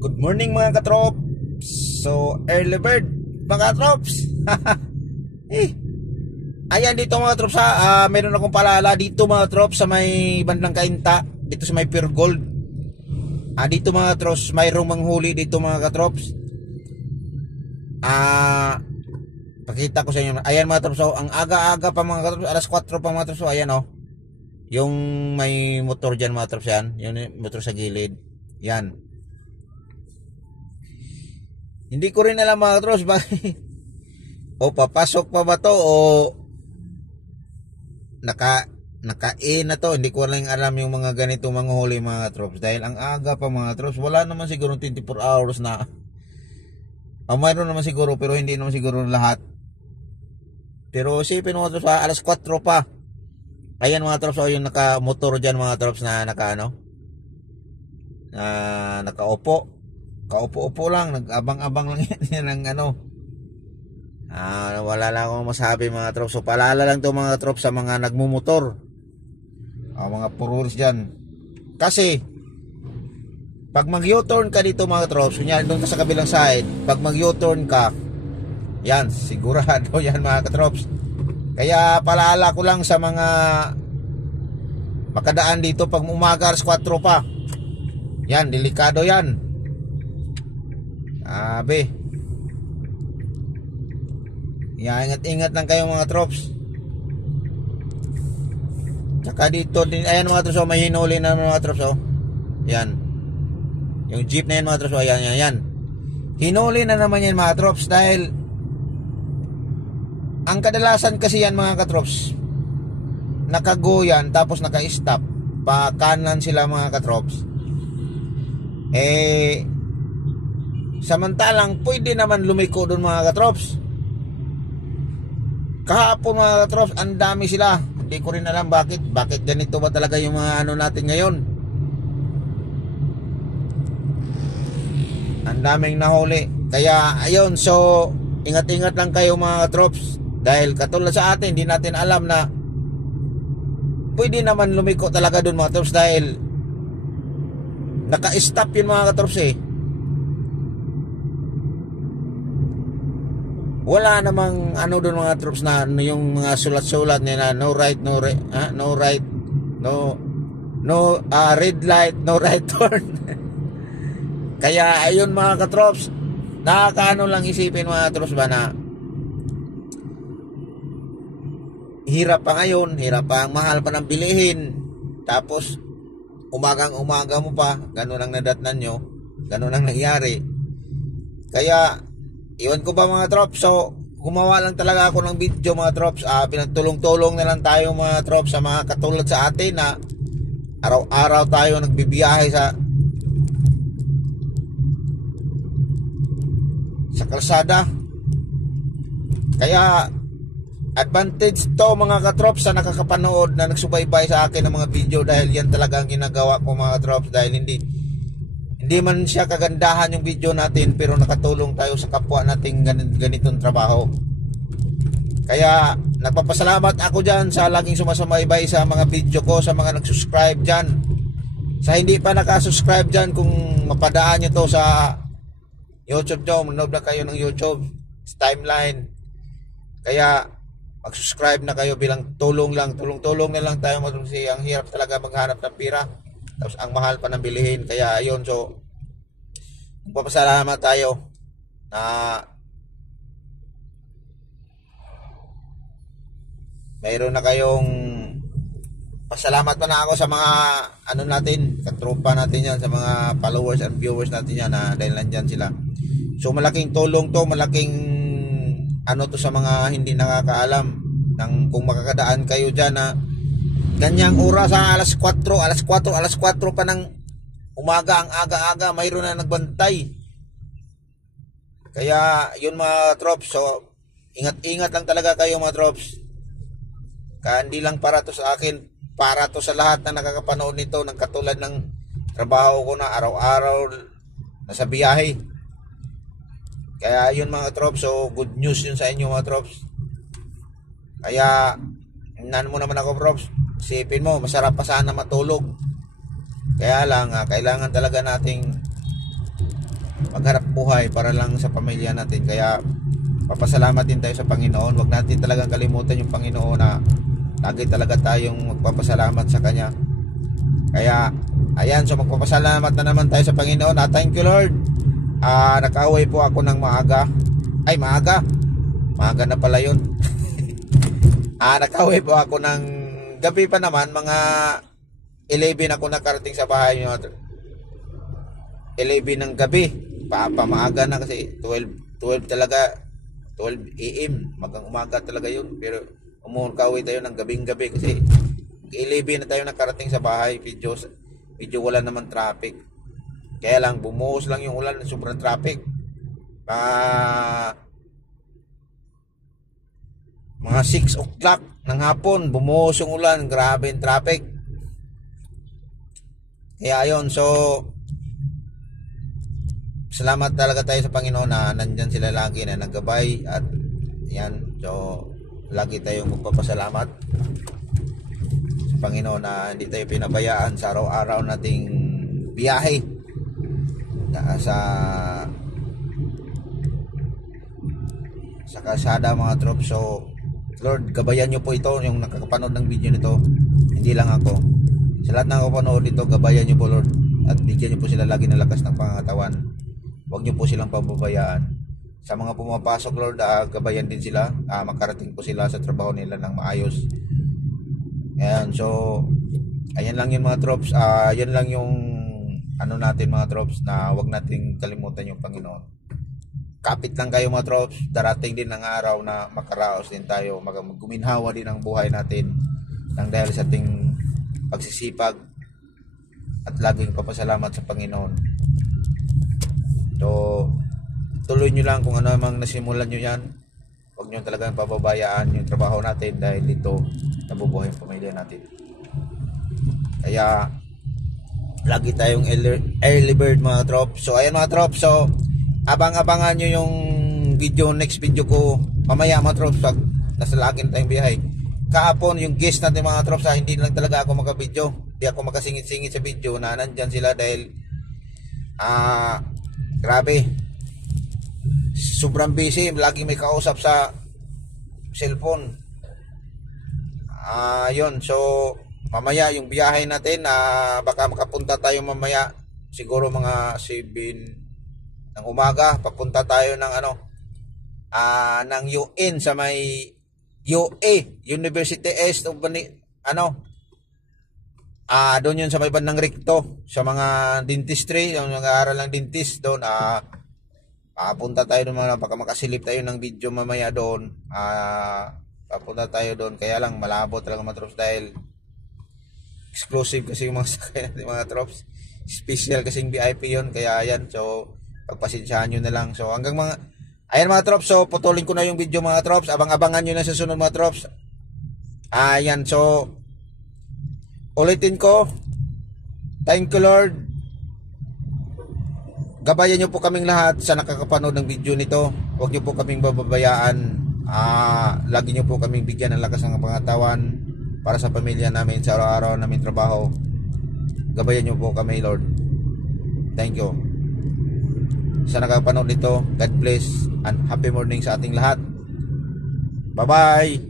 Good morning mga katrops. So early bird mga katrops. Ayan dito mga katrops meron akong paalala dito mga katrops sa may bandang Kainta, dito sa may Pure Gold. Dito mga katrops mayroong manghuli dito mga katrops. Pakita ko sa inyo. Ayan mga katrops, so, ang aga-aga pa mga katrops, alas 4 pa mga katrops. So, ayan yung may motor dyan mga katrops, yan yung motor sa gilid yan. Hindi ko rin alam mga katrops o papasok pa ba to o naka-in na to. Hindi ko lang alam yung mga ganito mga huli mga katrops, dahil ang aga pa mga katrops. Wala naman siguro 24 hours na mayroon naman siguro, pero hindi naman siguro lahat. Pero isipin mga katrops, alas 4 pa. Ayan mga katrops, yung naka-motor dyan mga katrops na nakaupo. Kaupo-upo lang, nag-abang-abang lang yan ng wala lang akong masabi mga trops. So paalala lang to mga trops sa mga nagmumotor, mga purulis dyan. Kasi pag mag U-turn ka dito mga trops, kunyari doon ka sa kabilang side, pag mag U-turn ka, yan sigurado yan mga katrops. Kaya paalala ko lang sa mga makadaan dito pag umaga alas 4 pa, yan delikado yan. Ingat-ingat lang kayo mga trops. Tsaka dito din, ayan mga trops, may hinuli na mga trops. Yan yung jeep na yan mga trops. Yan hinuli na naman yan mga trops, dahil ang kadalasan kasi yan mga katrops, nakago yan tapos naka-stop pa kanan sila mga katrops. Samantalang pwede naman lumiko doon mga katrops. Kahapon mga katrops, ang dami sila. Hindi ko rin alam bakit ganito ba talaga yung mga natin ngayon. Ang daming nahuli. Kaya ayun, so ingat-ingat lang kayo mga katrops, dahil katulad sa atin, hindi natin alam na pwede naman lumiko talaga doon mga katrops, dahil naka-stop yun mga katrops Wala namang doon mga troops na yung mga sulat-sulat nila, no right, no red light, no right turn. Kaya ayun mga katrops, nakakaano lang isipin mga katrops ba na hirap pa ngayon, hirap pa, mahal pa ng bilihin, tapos umagang-umaga mo pa, ganun ang nadatnan nyo, ganun ang nangyari. Kaya iwan ko ba mga trops, so gumawa lang talaga ako ng video mga trops. Pinagtulong-tulong na lang tayo mga trops sa mga katulad sa atin na araw-araw tayo nagbibiyahe sa kalsada. Kaya advantage to mga katrops sa nakakapanood na nagsubaybay sa akin ng mga video, dahil yan talaga ang ginagawa ko mga katrops, dahil hindi man siya kagandahan yung video natin, pero nakatulong tayo sa kapwa nating ganitong trabaho. Kaya nagpapasalamat ako dyan sa laging sumasamaybay sa mga video ko, sa mga nag-subscribe dyan. Sa hindi pa nakasubscribe dyan, kung mapadaan nyo to sa YouTube nyo, manood na kayo ng YouTube timeline. Kaya mag-subscribe na kayo bilang tulong na lang tayo. Kasi ang hirap talaga maghanap ng pira, tapos ang mahal pa ng bilihin. Kaya ayun, so magpapasalamat tayo na mayroon na kayong pasalamat pa na ako sa mga natin, katropa natin yan, sa mga followers and viewers natin yan, na dahil nandyan sila. So malaking tulong to, malaking to sa mga hindi nakakaalam ng kung makakadaan kayo dyan na ganyang oras sa alas 4 pa ng umaga, ang aga-aga, mayroon na nagbantay. Kaya yun mga trops, so ingat-ingat lang talaga kayo mga trops. Kaya hindi lang para to sa akin, para to sa lahat na nakakapanood nito, ng katulad ng trabaho ko na araw-araw nasa biyahe. Kaya yun mga trops, so good news yun sa inyo mga trops. Kaya mo naman ako trops, isipin mo, masarap pa sana matulog. Kaya lang, kailangan talaga nating maghanap buhay para lang sa pamilya natin. Kaya papasalamat din tayo sa Panginoon. Huwag natin talagang kalimutan yung Panginoon na lagi talaga tayong magpapasalamat sa Kanya. Kaya ayan, so magpapasalamat na naman tayo sa Panginoon. Thank you Lord. Nakauwi po ako ng maaga. Ay, maaga na pala yun. Nakauwi po ako ng gabi pa naman, mga 11 ako nakarating sa bahay nyo. 11 ng gabi, maaga na kasi 12 talaga, 12 AM, magang umaga talaga yun. Pero umukauwi tayo ng gabing gabi kasi 11 na tayo nakarating sa bahay. Medyo wala naman traffic, kaya lang bumuhos lang yung ulan, sobrang traffic. Mga 6 o'clock ng hapon bumuhos yung ulan, grabe yung traffic. Kaya ayun, so salamat talaga tayo sa Panginoon na nandyan sila lagi na naggabay. At yan, so lagi tayong magpapasalamat sa Panginoon na hindi tayo pinabayaan sa araw-araw nating biyahe sa kalsada mga trops. So Lord, gabayan nyo po ito, yung nakakapanood ng video nito, hindi lang ako, sa lahat ng nakakapanood nito, gabayan nyo po Lord, at bigyan nyo po sila lagi ng lakas ng pangangatawan. Huwag nyo po silang pababayaan. Sa mga pumapasok Lord, gabayan din sila, makarating po sila sa trabaho nila ng maayos. Ayan, so ayan lang yun mga trops. Yan lang yung ano natin mga trops, na huwag nating kalimutan yung Panginoon. Kapit lang kayo mga trops, darating din ang araw na makaraos din tayo, guminhawa din ang buhay natin nang dahil sa ating pagsisipag at laging papasalamat sa Panginoon. So tuloy nyo lang kung ano mang nasimulan nyo yan. Huwag nyo talagang pababayaan yung trabaho natin, dahil dito nabubuhay ang pamilya natin. Kaya lagi tayong early bird mga trops. So ayan mga trops, so abang-abangan nyo yung next video ko mamaya mga trops, pag nasa lagi na tayong biyahe. Kahapon yung guest natin mga trops, hindi lang talaga ako makabidyo, hindi ako makasingit-singit sa video na nandyan sila, dahil grabe, sobrang busy, lagi may kausap sa cellphone. Yun, so mamaya yung biyahe natin, baka makapunta tayo mamaya siguro mga 7 ng umaga, papunta tayo ng ng UN sa may UA, University East of doon yun sa may bandang Recto, sa mga dentistry, yung nag-aaral ng dentist doon. Papunta tayo doon, baka makasilip tayo ng video mamaya doon. Papunta tayo doon, kaya lang malabo talaga mga trops, dahil exclusive kasi yung mga sakay natin mga trops, special kasing VIP yun. Kaya yan, so pagpasensyahan nyo na lang. So hanggang ayan mga trops, so putulin ko na yung video mga trops, abang-abangan nyo na sa sunod mga trops. Ayan, so ulitin ko, thank you Lord, gabayan nyo po kaming lahat sa nakakapanood ng video nito. Huwag nyo po kaming bababayaan, lagi nyo po kaming bigyan ng lakas ng pangatawan para sa pamilya namin, sa araw-araw namin trabaho. Gabayan nyo po kami Lord. Thank you sa nakapanood nito. God bless and happy morning sa ating lahat. Bye bye.